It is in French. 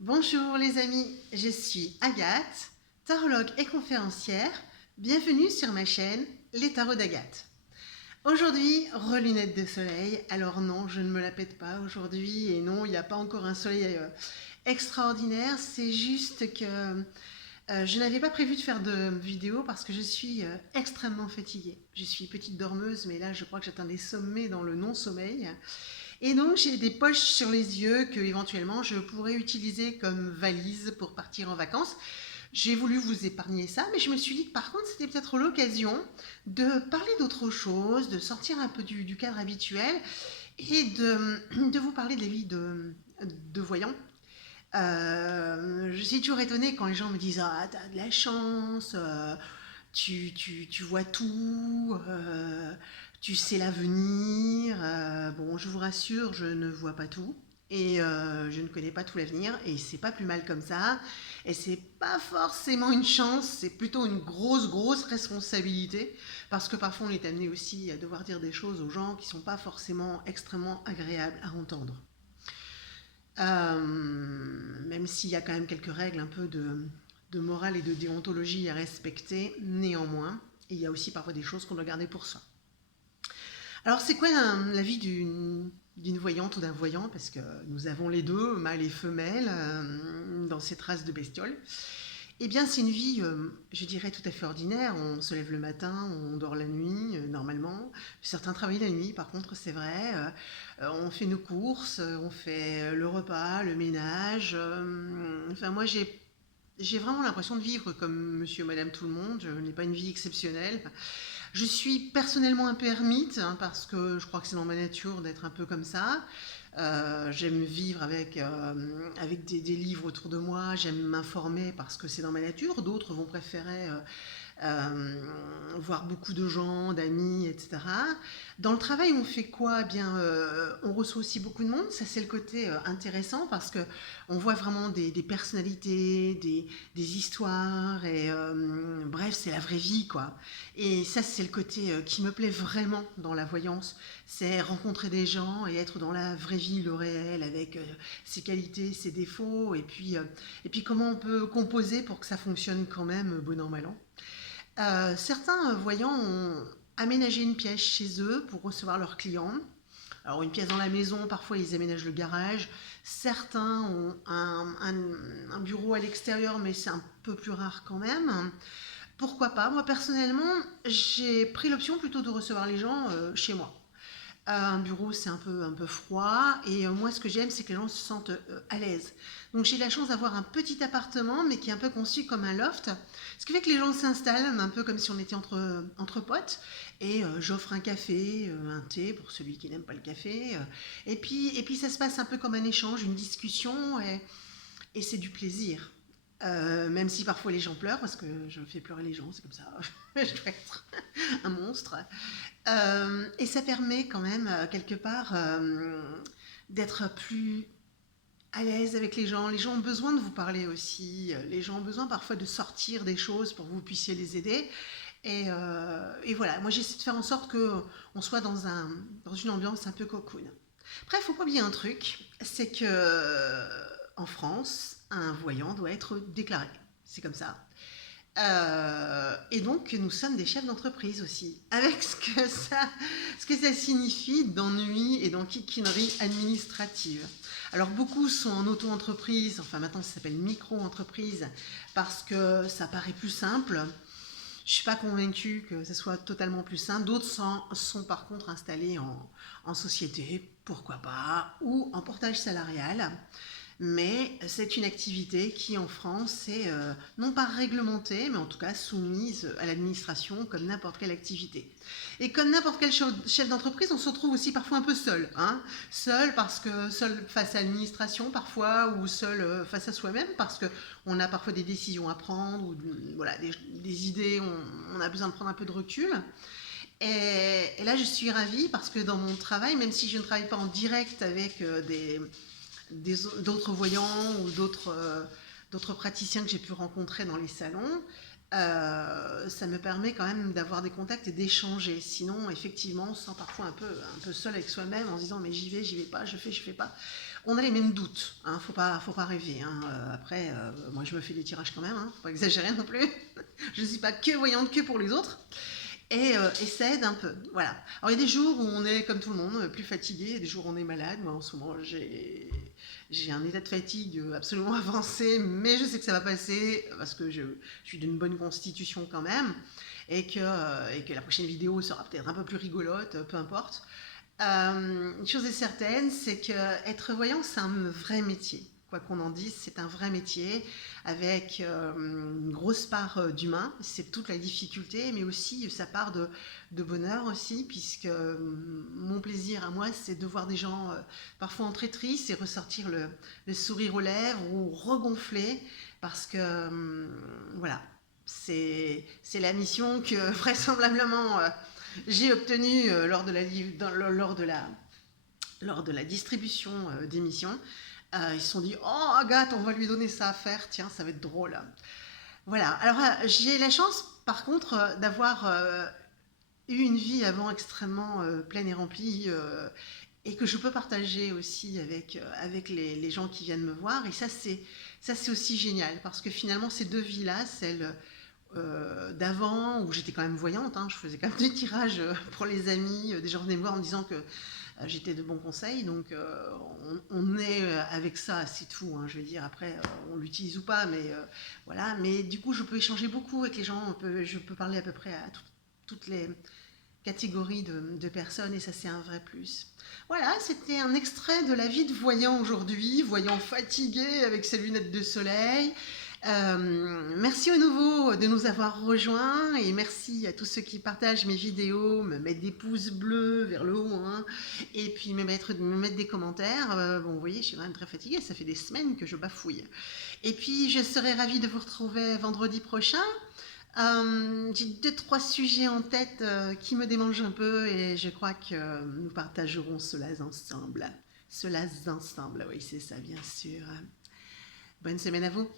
Bonjour les amis, je suis Agathe, tarologue et conférencière. Bienvenue sur ma chaîne Les Tarots d'Agathe. Aujourd'hui, relunette de soleil. Alors non, je ne me la pète pas aujourd'hui et non, il n'y a pas encore un soleil extraordinaire. C'est juste que je n'avais pas prévu de faire de vidéo parce que je suis extrêmement fatiguée. Je suis petite dormeuse, mais là je crois que j'atteins des sommets dans le non-sommeil. Et donc j'ai des poches sur les yeux que éventuellement je pourrais utiliser comme valise pour partir en vacances. J'ai voulu vous épargner ça, mais je me suis dit que par contre c'était peut-être l'occasion de parler d'autre chose, de sortir un peu du cadre habituel et de vous parler de la vie de voyants. Je suis toujours étonnée quand les gens me disent ah t'as de la chance, tu vois tout, tu sais l'avenir. Bon, je vous rassure, je ne vois pas tout. Et je ne connais pas tout l'avenir. Et c'est pas plus mal comme ça. Et c'est pas forcément une chance, c'est plutôt une grosse responsabilité. Parce que parfois on est amené aussi à devoir dire des choses aux gens qui sont pas forcément extrêmement agréables à entendre. Même s'il y a quand même quelques règles un peu de morale et de déontologie à respecter, néanmoins, il y a aussi parfois des choses qu'on doit garder pour soi. Alors c'est quoi la vie d'une voyante ou d'un voyant? Parce que nous avons les deux, mâles et femelles, dans cette race de bestioles. Eh bien c'est une vie, je dirais, tout à fait ordinaire. On se lève le matin, on dort la nuit, normalement. Certains travaillent la nuit, par contre, c'est vrai. On fait nos courses, on fait le repas, le ménage. Enfin, moi, j'ai vraiment l'impression de vivre comme monsieur et madame tout le monde. Je n'ai pas une vie exceptionnelle. Je suis personnellement un peu ermite, hein, parce que je crois que c'est dans ma nature d'être un peu comme ça. J'aime vivre avec des livres autour de moi, j'aime m'informer parce que c'est dans ma nature. D'autres vont préférer voir beaucoup de gens, d'amis, etc. Dans le travail, on fait quoi? Eh bien, on reçoit aussi beaucoup de monde. Ça, c'est le côté intéressant parce que on voit vraiment des personnalités, des histoires et bref, c'est la vraie vie, quoi. Et ça, c'est le côté qui me plaît vraiment dans la voyance. C'est rencontrer des gens et être dans la vraie vie, le réel, avec ses qualités, ses défauts, et puis comment on peut composer pour que ça fonctionne quand même, bon an, mal an. Certains voyants ont aménagé une pièce chez eux pour recevoir leurs clients. Alors une pièce dans la maison, parfois ils aménagent le garage. Certains ont un bureau à l'extérieur, mais c'est un peu plus rare quand même. Pourquoi pas? Moi personnellement, j'ai pris l'option plutôt de recevoir les gens chez moi. Un bureau, c'est un peu froid. Et moi, ce que j'aime, c'est que les gens se sentent à l'aise. Donc, j'ai la chance d'avoir un petit appartement, mais qui est un peu conçu comme un loft. Ce qui fait que les gens s'installent un peu comme si on était entre potes. Et j'offre un café, un thé pour celui qui n'aime pas le café. Et puis, ça se passe un peu comme un échange, une discussion. Et c'est du plaisir. Même si parfois les gens pleurent, parce que je fais pleurer les gens, c'est comme ça. Je dois être un monstre. Et ça permet quand même, quelque part, d'être plus à l'aise avec les gens. Les gens ont besoin de vous parler aussi. Les gens ont besoin parfois de sortir des choses pour que vous puissiez les aider. Et voilà, moi j'essaie de faire en sorte qu'on soit dans une ambiance un peu cocoon. Bref, il faut pas oublier un truc, c'est que en France, un voyant doit être déclaré. C'est comme ça. Et donc, nous sommes des chefs d'entreprise aussi, avec ce que ça signifie d'ennui et d'enquiquinerie administrative. Alors, beaucoup sont en auto-entreprise, enfin maintenant ça s'appelle micro-entreprise, parce que ça paraît plus simple. Je ne suis pas convaincue que ce soit totalement plus simple. D'autres sont par contre installés en société, pourquoi pas, ou en portage salarial. Mais c'est une activité qui, en France, est non pas réglementée, mais en tout cas soumise à l'administration comme n'importe quelle activité. Et comme n'importe quel chef d'entreprise, on se retrouve aussi parfois un peu seul. Hein. Seul parce que seul face à l'administration parfois, ou seul face à soi-même, parce qu'on a parfois des décisions à prendre, ou voilà, des idées, on a besoin de prendre un peu de recul. Et là, je suis ravie parce que dans mon travail, même si je ne travaille pas en direct avec d'autres voyants ou d'autres praticiens que j'ai pu rencontrer dans les salons, ça me permet quand même d'avoir des contacts et d'échanger. Sinon, effectivement, on se sent parfois un peu seul avec soi-même en se disant mais j'y vais pas, je fais pas. on a les mêmes doutes, hein, faut pas rêver, hein. Après, moi je me fais des tirages quand même, hein, faut pas exagérer non plus. Je ne suis pas que voyante que pour les autres. Et ça aide un peu, voilà. Alors il y a des jours où on est comme tout le monde, plus fatigué, et des jours où on est malade. Moi en ce moment j'ai un état de fatigue absolument avancé, mais je sais que ça va passer parce que je suis d'une bonne constitution quand même, et que la prochaine vidéo sera peut-être un peu plus rigolote, peu importe. Une chose est certaine, c'est que être voyant, c'est un vrai métier. Quoi qu'on en dise, c'est un vrai métier avec une grosse part d'humain. C'est toute la difficulté, mais aussi sa part de bonheur aussi, puisque mon plaisir à moi, c'est de voir des gens parfois entrer tristes et ressortir le sourire aux lèvres ou regonfler, parce que voilà, c'est la mission que vraisemblablement j'ai obtenue lors de la distribution d'émissions. Ils se sont dit, oh Agathe, on va lui donner ça à faire, tiens, ça va être drôle. Voilà, alors j'ai la chance par contre d'avoir eu une vie avant extrêmement pleine et remplie, et que je peux partager aussi avec les gens qui viennent me voir. Et ça c'est aussi génial, parce que finalement ces deux vies-là, celle d'avant, où j'étais quand même voyante, hein, je faisais quand même des tirages pour les amis, des gens venaient me voir en me disant que j'étais de bons conseils, donc on est avec ça, c'est tout, hein, je veux dire, après on l'utilise ou pas, mais voilà, mais du coup je peux échanger beaucoup avec les gens, je peux parler à peu près à toutes les catégories de personnes, et ça c'est un vrai plus. Voilà, c'était un extrait de la vie de voyant aujourd'hui, voyant fatigué avec ses lunettes de soleil. Merci au nouveau de nous avoir rejoints, et merci à tous ceux qui partagent mes vidéos, me mettent des pouces bleus vers le haut, hein, et puis me mettre des commentaires. Bon, vous voyez, je suis quand même très fatiguée, ça fait des semaines que je bafouille. Et puis je serai ravie de vous retrouver vendredi prochain. J'ai 2-3 sujets en tête qui me démangent un peu, et je crois que nous partagerons cela ensemble. Cela ensemble, oui, c'est ça, bien sûr. Bonne semaine à vous.